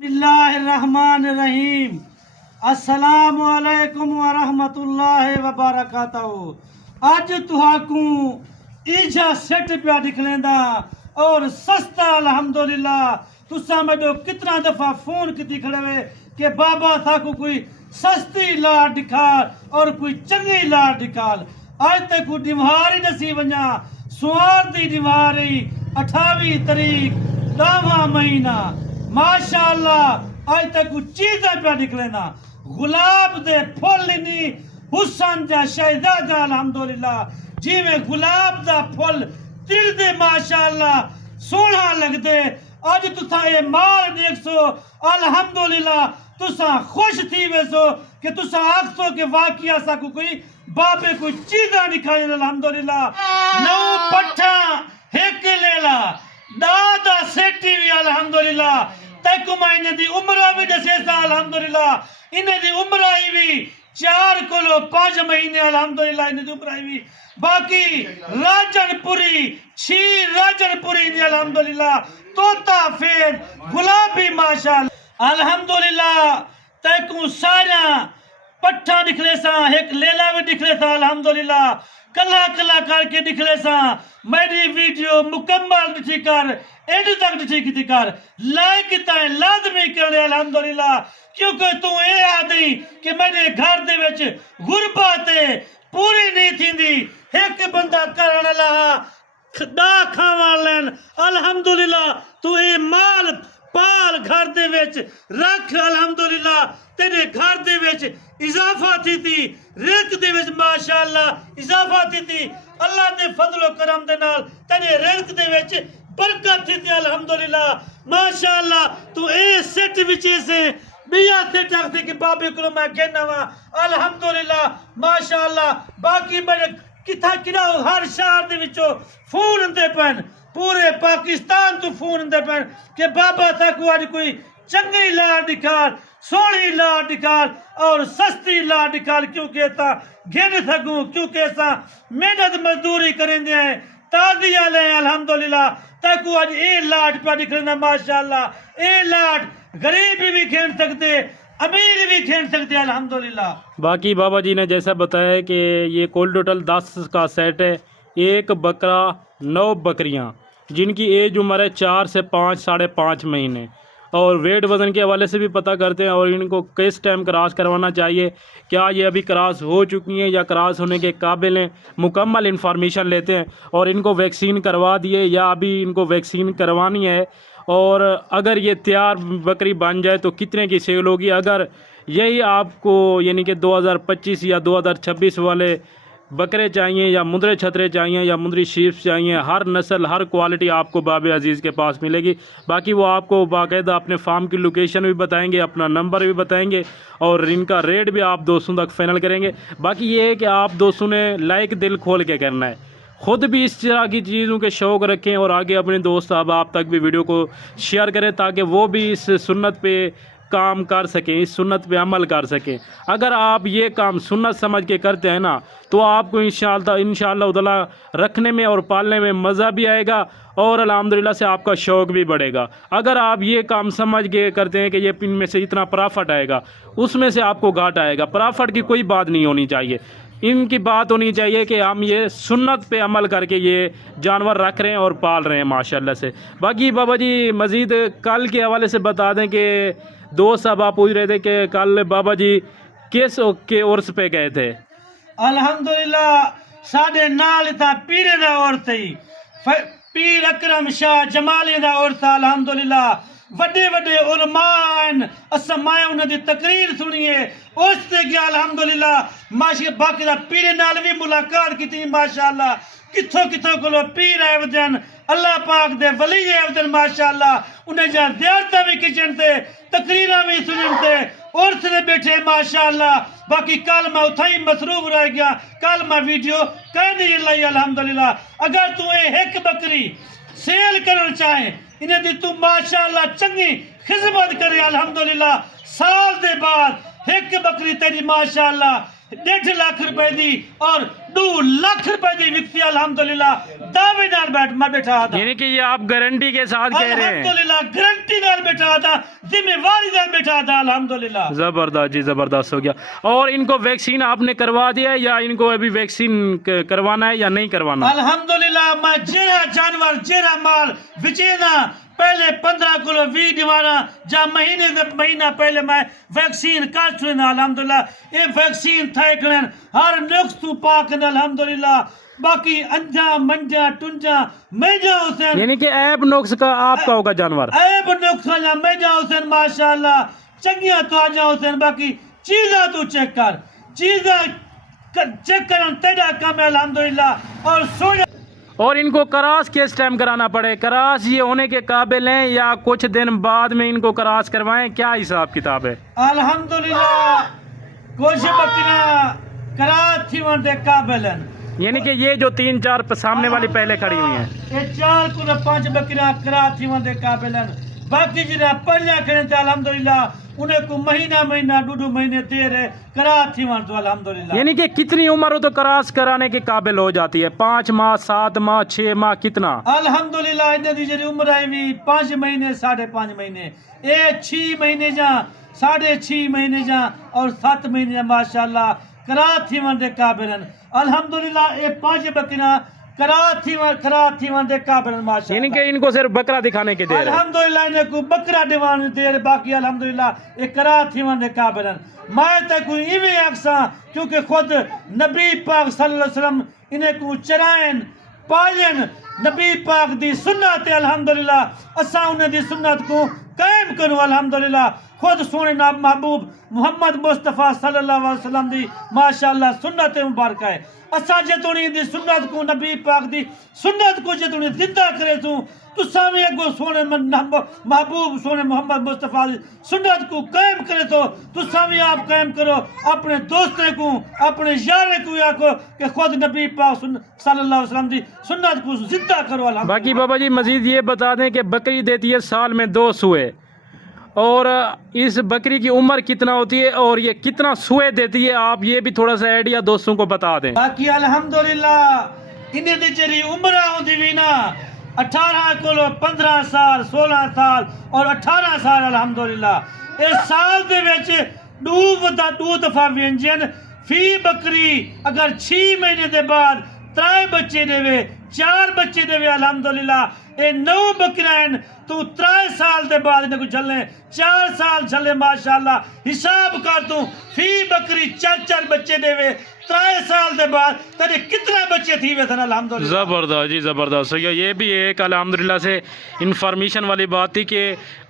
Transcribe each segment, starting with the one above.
बिस्मिल्लाहिर्रहमानिर्रहीम। अस्सलामु अलैकुम वरहमतुल्लाहि वबरकातहू। अज तुहाकू ईजा सेट पिया दिखलेंदा और सस्ता अल्हम्दुलिल्लाह। तुसा मेडो कितना दफा फोन की खड़े कि बाबा थाकू कोई सस्ती लाट दिखार और कोई चंगी लाट दिखार। आज तक कोई दिवारी दसी वञा सुवार दी दिवारी 28 तारीख 10वां महीना माशाअल्लाह। आज तक चीज़ा पिया निकलेना गुलाब दे फुल नी हुसन दा शहजादा अल्हम्दुलिल्लाह। जिवें गुलाब दा फुल तिरदे माशाअल्लाह सोहना लगदे। अज तुसा ये माल देखसो अल्हम्दुलिल्लाह तुसा खुश थी वेसो कि तुसा आखसो कि वाकई असा कोई बाबे कोई चीज़ा दिखाई अल्हम्दुलिल्लाह। नौ पट्ठा एक लेला दादा सेठी भी अल्हम्दुलिल्लाह। तक इन्हें दी उम्र भी दसे सा अल्हम्दुलिल्लाह। इन्हें दी उम्र आई भी 4 कोलो 5 महीने अल्हम्दुलिल्लाह। इन्हें दी उम्र आई भी बाकी राजनपुरी 6 राजनपुरी ने अल्हम्दुलिल्लाह। तोता फेर गुलाबी माशाअल्लाह अल्हम्दुलिल्लाह। तक सारा पट्ठा निकले सा एक लेला भी निकले सा अल्हम्दुलिल्लाह। कला कला करके निकले सा। मेरी वीडियो मुकम्मल दिखी कर एंड तक दिखी कर लाइक किता है लाजमी कर अल्हम्दुलिल्लाह। क्योंकि तू ये आदि कि मेरे घर दे विच गुरबत पूरी नहीं थींदी। एक बंदा करन लहा दा खावा लैन अल्हम्दुलिल्लाह। तू ये माल पाल घर दे विच रख अल्हम्दुलिल्लाह। तेरे घर दे विच इजाफा थी रिक दे विच माशाअल्लाह इजाफा थी। अल्लाह दे फजल और करम दे नाल तेरे रिक दे विच बरकत थी अल्हम्दुलिल्लाह माशाअल्लाह। तू ए सेट विच से बिया सेट आखदे कि बाबे को मैं कहना वा अल्हम्दुलिल्लाह माशाअल्लाह। बाकी मेरे किथा किरा हर शहर दे विचों फोन आंदे पैन पूरे पाकिस्तान तो फोन आंदे पैन कि बाबा तक आज कोई चंगी लाट दिखार सोहनी लाट दिखार और सस्ती लाट दिखार। क्योंकि ऐसा गिन सकूं क्योंकि ऐसा मेहनत मजदूरी करेंदे हैं ताजी आले अल्हम्दुलिल्लाह। तक आज ये लाट पे दिखना माशाअल्लाह। ये लाट गरीब भी खेल सकते अमीर भी खेल सकते अल्हम्दुलिल्लाह। बाकी बाबा जी ने जैसा बताया कि ये कुल टोटल 10 का सेट है। एक बकरा 9 बकरियां जिनकी एज उम्र है 4 से 5 साढ़े 5 महीने और वेट वज़न के हवाले से भी पता करते हैं और इनको किस टाइम क्रॉस करवाना चाहिए, क्या ये अभी क्रॉस हो चुकी हैं या क्रॉस होने के काबिल हैं, मुकम्मल इन्फॉर्मेशन लेते हैं। और इनको वैक्सीन करवा दिए या अभी इनको वैक्सीन करवानी है और अगर ये तैयार बकरी बन जाए तो कितने की सेल होगी। अगर यही आपको यानी कि 2025 या 2026 वाले बकरे चाहिए या मुंदरे छतरे चाहिए या मुंदरी शीप्स चाहिए, हर नस्ल हर क्वालिटी आपको बाबे अजीज़ के पास मिलेगी। बाकी वो आपको बाकायदा अपने फार्म की लोकेशन भी बताएंगे, अपना नंबर भी बताएंगे और इनका रेट भी आप दोस्तों तक फाइनल करेंगे। बाकी ये है कि आप दोस्तों ने लाइक दिल खोल के करना है, ख़ुद भी इस तरह की चीज़ों के शौक़ रखें और आगे अपने दोस्त आप तक भी वीडियो को शेयर करें ताकि वो भी इस सुन्नत पे काम कर सकें, इस सुन्नत पे अमल कर सकें। अगर आप ये काम सुन्नत समझ के करते हैं ना तो आपको इंशाअल्लाह ताला रखने में और पालने में मज़ा भी आएगा और अल्हम्दुलिल्लाह से आपका शौक़ भी बढ़ेगा। अगर आप ये काम समझ के करते हैं कि ये इनमें से इतना प्रॉफिट आएगा उसमें से आपको घाटा आएगा। प्रॉफिट की कोई बात नहीं होनी चाहिए, इनकी बात होनी चाहिए कि हम ये सुन्नत पे अमल करके ये जानवर रख रहे हैं और पाल रहे हैं माशाअल्लाह से। बाकी बाबा जी मज़ीद कल के हवाले से बता दें कि दोस्त साहब आप पूछ रहे थे कि कल बाबा जी किस के उर्स पे गए थे। अल्हम्दुलिल्लाह साडे नाल ता पीरे दा उर्स ही पीर अकरम शाह जमाली दा उर्स अल्हम्दुलिल्लाह। वड्डे वड्डे उलमान असमाए उन्हां दी तकरीर सुनिए उस ते गया अल्हम्दुलिल्लाह माशा। बाकी दा पीरे नाल भी मुलाकात की माशाअल्लाह। किथों किथों कोलो पीर आए वदन अल्लाह पाक दे वली आए वदन माशाअल्लाह। उन्हें जा ज़ियारतां भी किचन ते तकरीरां भी सुनन ते उर्स दे बैठे माशाअल्लाह। बाकी कल मैं उथा ही मसरूफ रह गया, कल मैं वीडियो कर नहीं लाई अल्हम्दुलिल्लाह। अगर तू एक बकरी सेल करना चाहे इन्हें दी तू माशाअल्लाह चंगी खिदमत करे अल्हम्दुलिल्लाह। साल दे बाद एक बकरी तेरी माशाअल्लाह 1.5 लाख रुपए दी और 2 लाख रुपए की विकती अल्हम्दुलिल्लाह दावे नाल बैठा था। यानी कि ये आप गारंटी के साथ कह रहे हैं? अल्हम्दुलिल्लाह गारंटी नाल बैठा था, जिम्मेवारी नाल बैठा था अल्हम्दुलिल्लाह। जबरदस्त जी, जबरदस्त हो गया। और इनको वैक्सीन आपने करवा दिया या इनको अभी वैक्सीन करवाना है या नहीं करवाना? अल्हम्दुलिल्लाह मैं जेड़ा जानवर जेड़ा माल विचेना पहले 15 किलो 20 दीवारा जा महीने से महीना पहले मैं वैक्सीन कर चुना अल्हम्दुलिल्लाह। ये वैक्सीन थे करन हर नुक्स तू पाक न अल्हम्दुलिल्लाह। बाकी अंजा मंजा टुंजा मेजा हुसैन, यानी कि ऐब नुक्स का आपका होगा जानवर? ऐब नुक्स का मेजा हुसैन माशाअल्लाह चंगिया तो आजा हुसैन। बाकी चीज़ा तू चेक कर, चीज़ा चेक करन तेरा काम है अल्हम्दुलिल्लाह। और सोना और इनको करास किस टाइम कराना पड़े? करास ये होने के काबिल हैं या कुछ दिन बाद में इनको करास करवाएं, क्या हिसाब किताब है? अल्हम्दुलिल्लाह कुछ बकरियां करात थी वहां दे काबिल हैं। यानी कि ये जो 3-4 सामने वाली पहले खड़ी हुई हैं, ये 4 कुल 5 बकरियां करात थी वहां दे काबिल हैं। बाकी जिरा पहले खड़े थे अल्हम्दुलिल्लाह उन्हें को महीना 2 महीने देर है करात थी वहां तो अल्हम्दुलिल्लाह। यानी कि कितनी उम्र हो तो करास कराने के काबिल हो जाती है? 5 माह, 7 माह, 6 माह, कितना? अल्हम्दुलिल्लाह इन्हें दी जरी उम्र आई भी 5 महीने 5.5 महीने, ये 6 महीने जा 6.5 महीने जा और 7 महीने जा माशाअल्लाह करात थी वहां दे काबिल हैं अल्हम्दुलिल्लाह। ये 5 बकरियां करात थी वहां दे काबिल हैं माशाअल्लाह। यानी कि इनको सिर्फ बकरा दिखाने के देर है? अल्हम्दुलिल्लाह इन्हें को बकरा दिवान देर बाकी अल्हम्दुलिल्लाह ये करात थी वहां दे काबिल हैं। मैं ते कोई इवें अक्सा क्योंकि खुद नबी पाक सल्लल्लाहु अलैहि वसल्लम इन्हें को चरायन पालन नबी पाक दी सुन्नत है अल्हम्दुलिल्लाह। असा उन्हें दी सुन्नत को कायम करूं अल्हम्दुलिल्लाह। खुद सोने नाब महबूब मोहम्मद मुस्तफ़ा सल्लल्लाहु अलैहि वसल्लम दी माशाअल्लाह सुन्नत मुबारक है। असा जतोनी दी सुन्नत को नबी पाक दी सुन्नत को जतोनी जिंदा करे तू सामी अगो सोने महबूब सोने मोहम्मद मुस्तफ़ा दी सुन्नत को कायम करे तो सामी आप कायम करो। अपने दोस्तों को अपने यारे को आखो कि खुद नबी पाक सल्लल्लाहु अलैहि वसल्लम दी सुन्नत को जिंदा करो अल्हम्दुलिल्लाह। बाकी बाबा जी मजीद ये बता दें कि बकरी देती है साल में 2 सुए, और इस बकरी की उम्र कितना होती है और ये कितना सुए देती है, आप ये भी थोड़ा सा आइडिया दोस्तों को बता दें। बाकी अल्हम्दुलिल्लाह इन्हें दी जरी उम्र होती भी ना 18 किलो 15 साल 16 साल और 18 साल अल्हम्दुलिल्लाह। इस साल दे विच 2 दफा व्यंजन फी बकरी अगर 6 महीने दे बाद 3 बच्चे देवे 4 बच्चे देवे अल्हम्दुलिल्लाह। ये 9 बकरियां तू 3 साल दे बाद इन्हें को चलने 4 साल चले माशाअल्लाह। हिसाब कर तू फी बकरी 4 बच्चे देवे 3 साल दे बाद तेरे कितने बच्चे थी वे थे अल्हम्दुलिल्लाह। ज़बरदस्त जी, ज़बरदस्त। ये भी एक अल्हम्दुलिल्लाह से इन्फॉर्मेशन वाली बात थी कि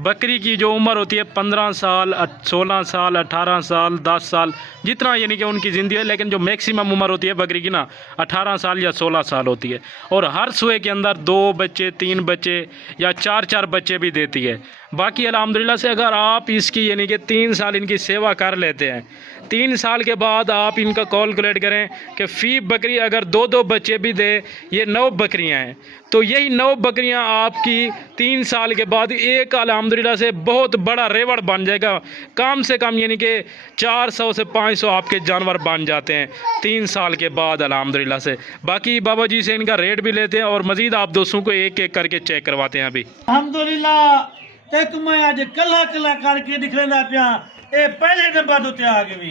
बकरी की जो उम्र होती है 15 साल 16 साल 18 साल 10 साल जितना यानी कि उनकी ज़िंदगी है, लेकिन जो मैक्सिमम उम्र होती है बकरी की ना 18 साल या 16 साल होती है। और हर सुए के अंदर 2 बच्चे 3 बच्चे या 4 बच्चे भी देती है। बाकी अल्हम्दुलिल्लाह से अगर आप इसकी यानी कि 3 साल इनकी सेवा कर लेते हैं, 3 साल के बाद आप इनका कैलकुलेट करें कि फ़ी बकरी अगर 2 बच्चे भी दे, ये 9 बकरियां हैं, तो यही 9 बकरियां आपकी 3 साल के बाद एक अल्हम्दुलिल्लाह से बहुत बड़ा रेवड़ बन जाएगा। कम से कम यानी कि 400 से 500 आपके जानवर बन जाते हैं 3 साल के बाद अल्हम्दुलिल्लाह से। बाकी बाबा जी से इनका रेट भी लेते हैं और मज़ीद आप दोस्तों को एक एक करके चेक करवाते हैं। अभी अल्हम्दुलिल्लाह एक मैं आज कला करके दिखलेंदा पिया। ए पहले नंबर तो आ गई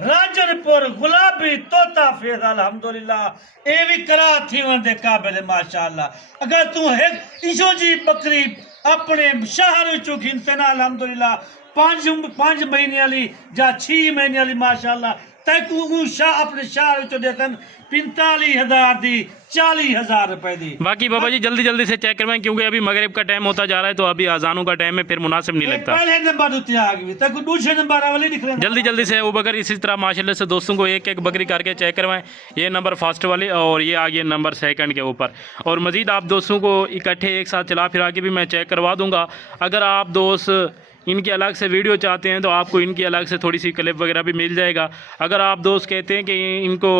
राजनपुर गुलाबी तोता फेद अल्हम्दुलिल्लाह। ए भी करा थी वन दे काबिल माशाअल्लाह। अगर तू एक इशो जी बकरी अपने शहर विचों खिनते ना अल्हम्दुलिल्लाह 5 महीने वाली या 6 महीने वाली माशाअल्लाह तैकू शाह अपने शहर विचों देखन 45,000 दी 40,000 रुपए दी। बाकी बाबा जी जल्दी जल्दी से चेक करवाएं क्योंकि अभी मगरिब का टाइम होता जा रहा है, तो अभी अजानों का टाइम है, फिर मुनासिब नहीं लगता। पहले नंबर तो आ गई तक दूसरे नंबर वाली दिख रहे जल्दी जल्दी से वो बकर इसी तरह माशाल्लाह से दोस्तों को एक एक बकरी करके चेक करवाएं। ये नंबर फर्स्ट वाली और ये आ गया नंबर सेकंड के ऊपर। और मज़ीद आप दोस्तों को इकट्ठे एक साथ चला फिरा के भी मैं चेक करवा दूँगा। अगर आप दोस्त इनकी अलग से वीडियो चाहते हैं तो आपको इनकी अलग से थोड़ी सी क्लिप वगैरह भी मिल जाएगा। अगर आप दोस्त कहते हैं कि इनको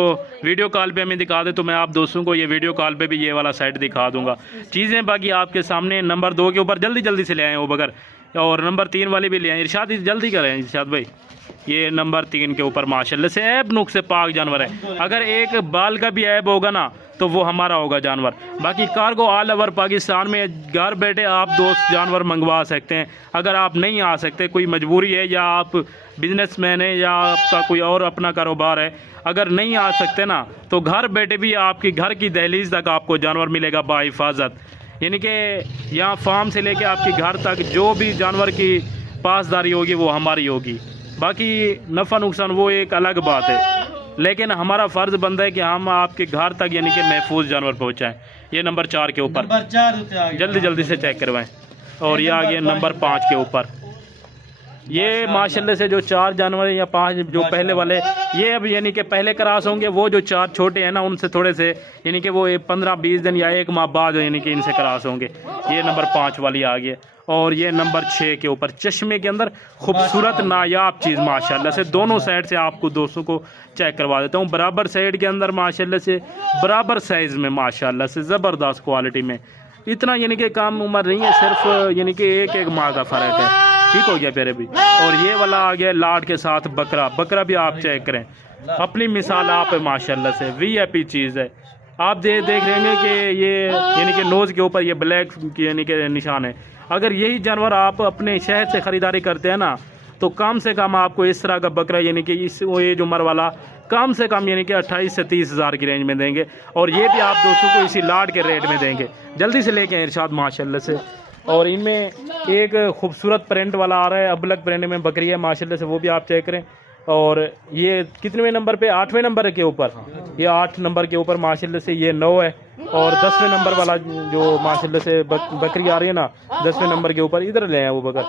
वीडियो कॉल पे हमें दिखा दे तो मैं आप दोस्तों को ये वीडियो कॉल पे भी ये वाला साइड दिखा दूंगा। चीज़ें बाकी आपके सामने नंबर 2 के ऊपर जल्दी जल्दी से ले आएँ वो बगर, और नंबर 3 वाली भी ले आएँ। इरशाद जल्दी करें इरशाद भाई। یہ نمبر 3 کے اوپر ماشاءاللہ سے عیب نقص سے پاک جانور ہے. اگر ایک بال کا بھی عیب ہوگا نا تو وہ ہمارا ہوگا جانور. باقی کارگو آل اوور پاکستان میں گھر بیٹھے آپ دوست جانور منگوا سکتے ہیں. اگر آپ نہیں آ سکتے, کوئی مجبوری ہے یا آپ بزنس مین ہیں یا آپ کا کوئی اور اپنا کاروبار ہے, اگر نہیں آ سکتے نا تو گھر بیٹھے بھی آپ کی گھر کی دہلیز تک آپ کو جانور ملے گا بحفاظت. یعنی کہ یہاں فارم سے لے کے آپ کے گھر تک جو بھی جانور کی پاسداری ہوگی وہ ہماری ہوگی. باقی نفع نقصان وہ ایک الگ بات ہے, لیکن ہمارا فرض بنتا ہے کہ ہم آپ کے گھر تک یعنی کہ محفوظ جانور پہنچائیں. یہ نمبر 4 کے اوپر نمبر 4 ہوتے آگے جلدی جلدی سے چیک کروائیں. اور یہ آگے نمبر 5 کے اوپر یہ ماشاءاللہ سے جو 4 جانور ہیں یا 5 جو پہلے والے, یہ اب یعنی کہ پہلے کراس ہوں گے. وہ جو 4 چھوٹے ہیں نا ان سے تھوڑے سے یعنی کہ وہ 15-20 دن یا 1 ماہ بعد یعنی کہ ان سے کراس ہوں گے. یہ نمبر 5 والی آگے. اور یہ نمبر 6 کے اوپر چشمے کے اندر خوبصورت نایاب چیز ماشاءاللہ سے. دونوں سائڈ سے آپ کو دوستوں کو چیک کروا دیتا ہوں. برابر سائڈ کے اندر ماشاءاللہ سے برابر سائز میں ماشاءاللہ سے زبردست کوالٹی میں. اتنا یعنی کہ کم عمر نہیں ہے, صرف یعنی کہ 1 ماہ کا فرق ہے. ٹھیک ہو گیا پیارے بھی. اور یہ والا آ گیا لاٹ کے ساتھ بکرا بھی آپ چیک کریں. اپنی مثال آپ ہے ماشاءاللہ سے, VIP چیز ہے. آپ دیکھ رہے ہیں کہ یہ یعنی کہ نوز کے اوپر یہ بلیک یعنی کہ نشان ہے. اگر یہی جانور آپ اپنے شہر سے خریداری کرتے ہیں نا تو کم سے کم آپ کو اس طرح کا بکرا یعنی کہ اس ایج عمر والا کم سے کم یعنی کہ 28 سے 30 ہزار کی رینج میں دیں گے. اور یہ بھی آپ دوستوں کو اسی لاٹ کے ریٹ میں دیں گے. جلدی سے لے کے ارشاد ماشاءاللہ سے. اور ان میں ایک خوبصورت پرنٹ والا آ رہا ہے, ابلک پرنٹ میں بکری ہے ماشاءاللہ سے, وہ بھی آپ چیک کریں. اور یہ کتنویں نمبر پہ 8ویں نمبر کے اوپر, یہ 8 نمبر کے اوپر ماشاءاللہ سے یہ 9 ہے. اور 10ویں نمبر والا جو ماشاءاللہ سے بکری آ رہی ہے نا 10ویں نمبر کے اوپر, ادھر لے ہیں وہ بکر,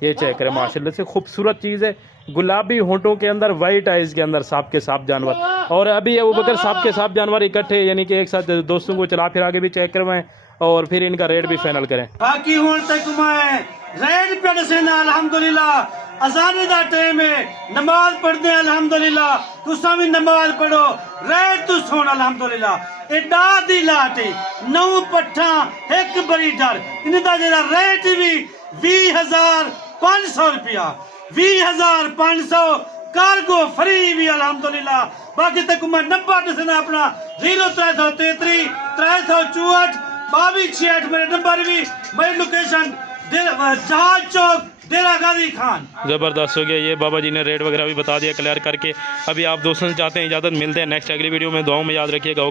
یہ چیک کریں ماشاءاللہ سے. خوبصورت چیز ہے, گلابی ہونٹوں کے اندر, وائٹ آئز کے اندر, سانپ کے سانپ جانور. اور ابھی وہ بکر سانپ کے سانپ جانور اکٹھے یعنی کہ ایک ساتھ دوستوں کو چلا پھرا کے بھی چیک کروائیں اور پھر ان کا ریٹ بھی فائنل کریں. باقی ہون تک میں ریٹ پہ دسینا الحمدللہ. اذان دا ٹائم ہے, نماز پڑھتے ہیں الحمدللہ. تساں بھی نماز پڑھو, ریٹ تو سن الحمدللہ. ایڈا دی لاٹی 9 پٹھاں 1 بری ڈر, ان دا جڑا ریٹ بھی 20,500 روپیہ, 20,500 کارگو فری بھی الحمدللہ. باقی تک میں نمبر دسنا اپنا 0333 364 2268 میرے نمبر بھی. میری لوکیشن جہاز چوک ڈیرہ غازی خان. زبردست ہو گیا. یہ بابا جی نے ریٹ وغیرہ بھی بتا دیا کلیئر کر کے. ابھی آپ دوستوں سے چاہتے ہیں اجازت, ملتے ہیں نیکسٹ اگلی ویڈیو میں. دعاؤں میں یاد رکھیے گا.